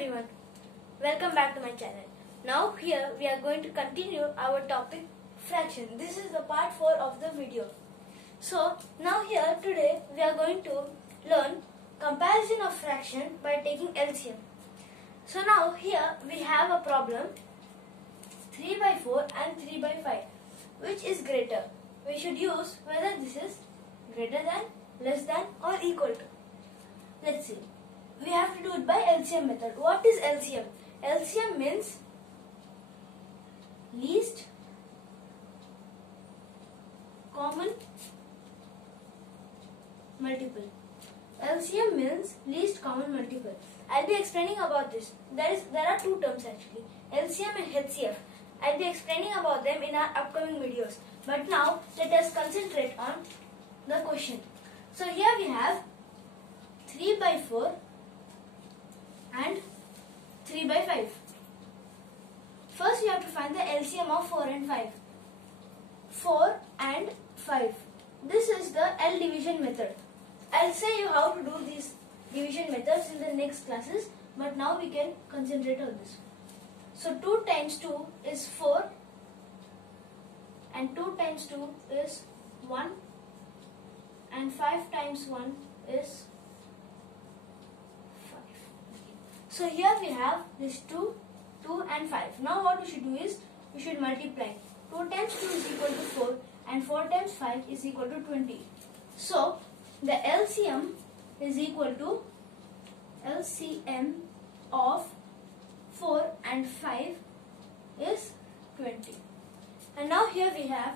everyone, welcome back to my channel. Now here we are going to continue our topic fraction. This is the part 4 of the video. So now here today we are going to learn comparison of fraction by taking LCM. So now here we have a problem 3 by 4 and 3 by 5. Which is greater? We should use whether this is greater than, less than or equal to. Let's see. We have to do it by LCM method. What is LCM? LCM means least common multiple. LCM means least common multiple. I'll be explaining about this. There are two terms actually, LCM and HCF. I'll be explaining about them in our upcoming videos. But now let us concentrate on the question. So here we have 3 by 4 and 3 by 5. First we have to find the LCM of 4 and 5. 4 and 5. This is the L division method. I'll say you how to do these division methods in the next classes, but now we can concentrate on this. So 2 times 2 is 4 and 2 times 2 is 1 and 5 times 1 is 5. So here we have this 2, 2 and 5. Now what we should do is we should multiply. 2 times 2 is equal to 4 and 4 times 5 is equal to 20. So the LCM is equal to LCM of 4 and 5 is 20. And now here we have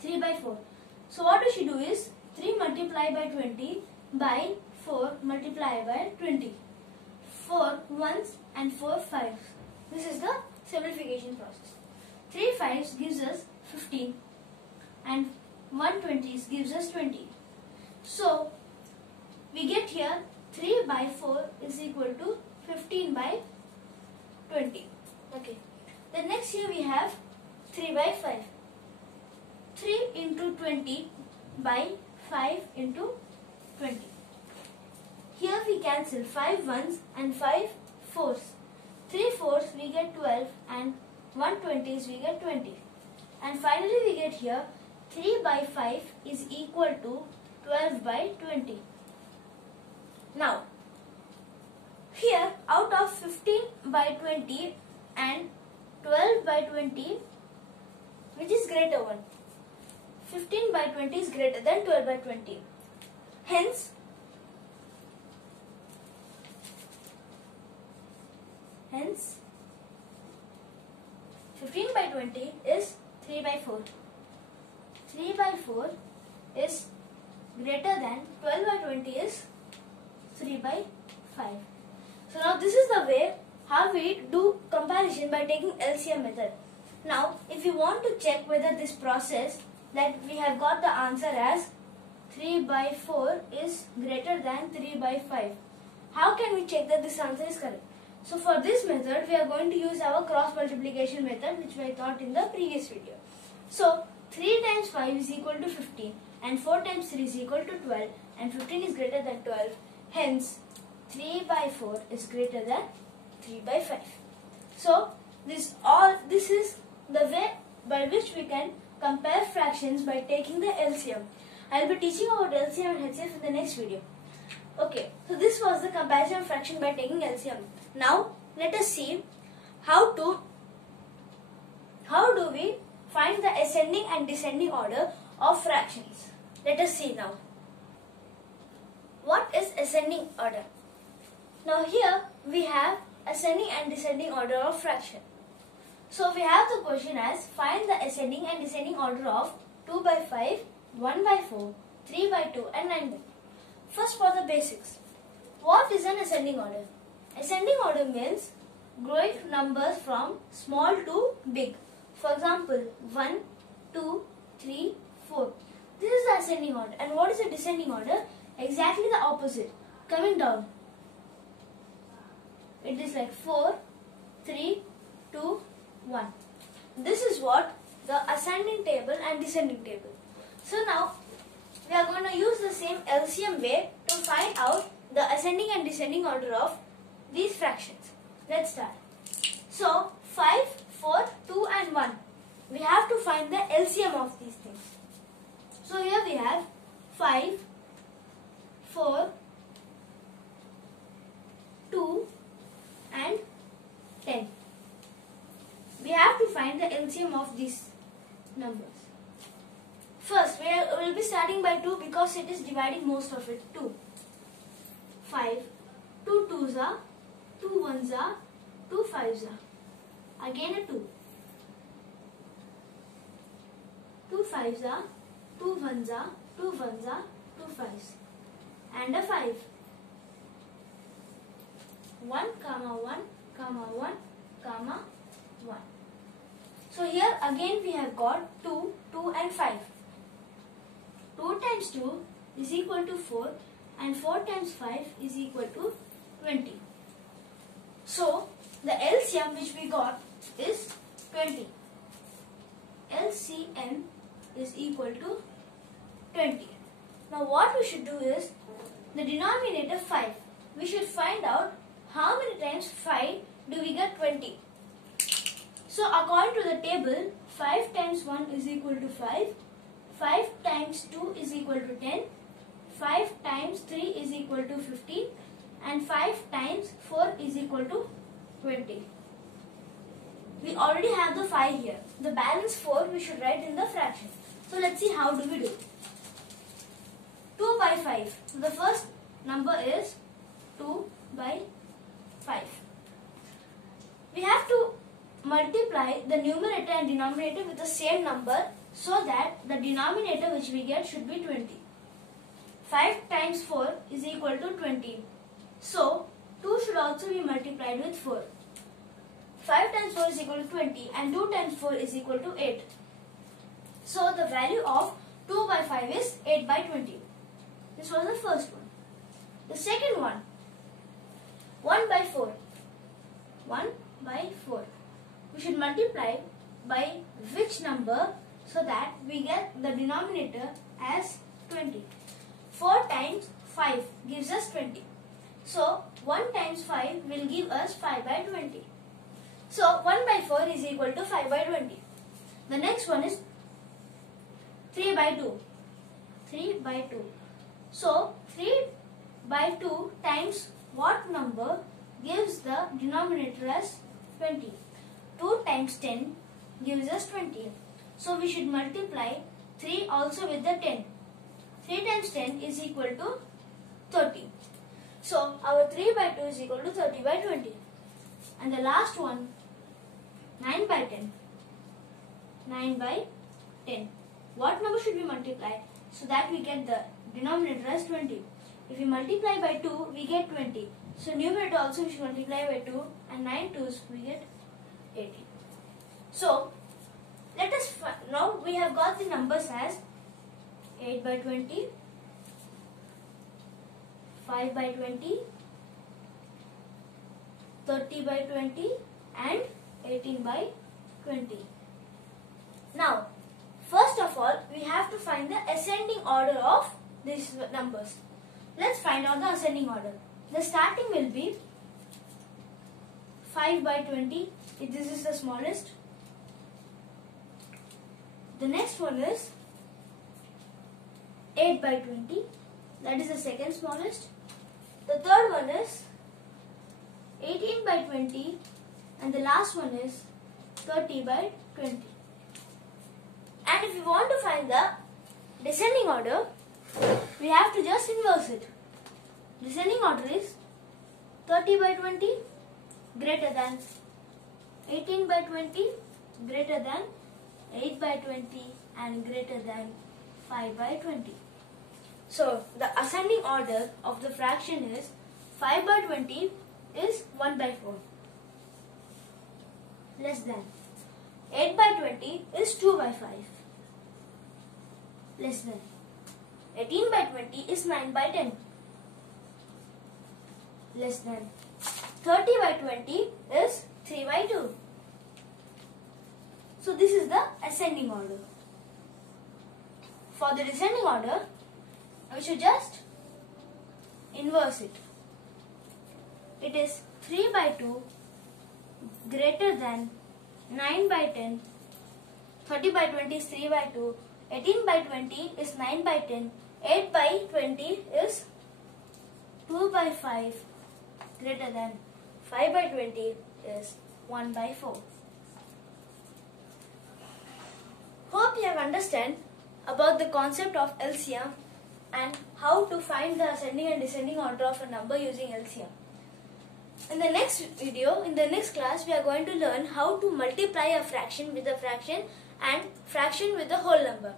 3 by 4. So what we should do is 3 multiplied by 20 by 4 multiplied by 20. 4 ones and 4 fives. This is the simplification process. 3 fives gives us 15 and 1 20s gives us 20. So we get here 3 by 4 is equal to 15 by 20. Okay. Then next here we have 3 by 5. 3 into 20 by 5 into 20. Here we cancel 5 ones and 5 fours. 3 fours we get 12 and 1 20s we get 20. And finally we get here 3 by 5 is equal to 12 by 20. Now here out of 15 by 20 and 12 by 20, which is greater one? 15 by 20 is greater than 12 by 20. Hence 15 by 20 is 3 by 4. 3 by 4 is greater than 12 by 20 is 3 by 5. So now this is the way how we do comparison by taking LCM method. Now if you want to check whether this process that we have got the answer as 3 by 4 is greater than 3 by 5. How can we check that this answer is correct? So for this method we are going to use our cross multiplication method, which we taught in the previous video. So 3 times 5 is equal to 15 and 4 times 3 is equal to 12 and 15 is greater than 12. Hence 3 by 4 is greater than 3 by 5. So this is the way by which we can compare fractions by taking the LCM. I will be teaching about LCM and HCF in the next video. Okay, so this was the comparison of fraction by taking LCM. Now let us see how do we find the ascending and descending order of fractions. Let us see now. What is ascending order? Now here we have ascending and descending order of fraction. So we have the question as find the ascending and descending order of 2 by 5, 1 by 4, 3 by 2 and 9 by 2. First for the basics. What is an ascending order? Ascending order means growing numbers from small to big. For example, 1, 2, 3, 4. This is the ascending order. And what is the descending order? Exactly the opposite. Coming down. It is like 4, 3, 2, 1. This is what the ascending table and descending table. So now we are going to use the same LCM way to find out the ascending and descending order of these fractions. Let's start. So 5, 4, 2 and 1. We have to find the LCM of these things. So here we have 5, 4, 2 and 10. We have to find the LCM of these numbers. First, we will be starting by 2 because it is dividing most of it. 2. 5. 2 2s are, 2 1s are, 2 5s are. Again a 2. 2 5s are, 2 1s are, 2 1s are, 2 5s. And a 5. 1, 1, 1, 1. So here again we have got 2, 2 and 5. 2 times 2 is equal to 4 and 4 times 5 is equal to 20. So the LCM which we got is 20. LCM is equal to 20. Now what we should do is the denominator 5. We should find out how many times 5 do we get 20. So according to the table, 5 times 1 is equal to 5. 5 times 2 is equal to 10, 5 times 3 is equal to 15 and 5 times 4 is equal to 20. We already have the 5 here. The balance 4 we should write in the fraction. So let's see how do we do. 2 by 5. So the first number is 2 by 5. We have to multiply the numerator and denominator with the same number so that the denominator which we get should be 20. 5 times 4 is equal to 20. So 2 should also be multiplied with 4. 5 times 4 is equal to 20 and 2 times 4 is equal to 8. So the value of 2 by 5 is 8 by 20. This was the first one. The second one, 1 by 4. 1 by 4. We should multiply by which number so that we get the denominator as 20. 4 times 5 gives us 20. So 1 times 5 will give us 5 by 20. So 1 by 4 is equal to 5 by 20. The next one is 3 by 2. 3 by 2. So 3 by 2 times what number gives the denominator as 20. 2 times 10 gives us 20. So we should multiply 3 also with the 10. 3 times 10 is equal to 30. So our 3 by 2 is equal to 30 by 20. And the last one, 9 by 10. 9 by 10. What number should we multiply so that we get the denominator as 20? If we multiply by 2, we get 20. So numerator also we should multiply by 2 and 9 2's we get 18. So let us now we have got the numbers as 8 by 20, 5 by 20, 30 by 20 and 18 by 20. Now first of all we have to find the ascending order of these numbers. Let's find out the ascending order. The starting will be 5 by 20. This is the smallest. The next one is 8 by 20. That is the second smallest. The third one is 18 by 20. And the last one is 30 by 20. And if you want to find the descending order, we have to just inverse it. Descending order is 30 by 20 greater than 18 by 20 greater than 8 by 20 and greater than 5 by 20. So the ascending order of the fraction is 5 by 20 is 1 by 4 less than 8 by 20 is 2 by 5 less than 18 by 20 is 9 by 10 less than 30 by 20 is 3 by 2. So this is the ascending order. For the descending order, we should just inverse it. it is 3 by 2 greater than 9 by 10, 30 by 20 is 3 by 2, 18 by 20 is 9 by 10, 8 by 20 is 2 by 5 greater than 5 by 20 is 1 by 4. Hope you have understand about the concept of LCM and how to find the ascending and descending order of a number using LCM. In the next video, in the next class, we are going to learn how to multiply a fraction with a fraction and fraction with a whole number.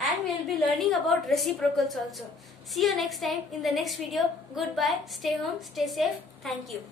And we will be learning about reciprocals also. See you next time in the next video. Goodbye. Stay home. Stay safe. Thank you.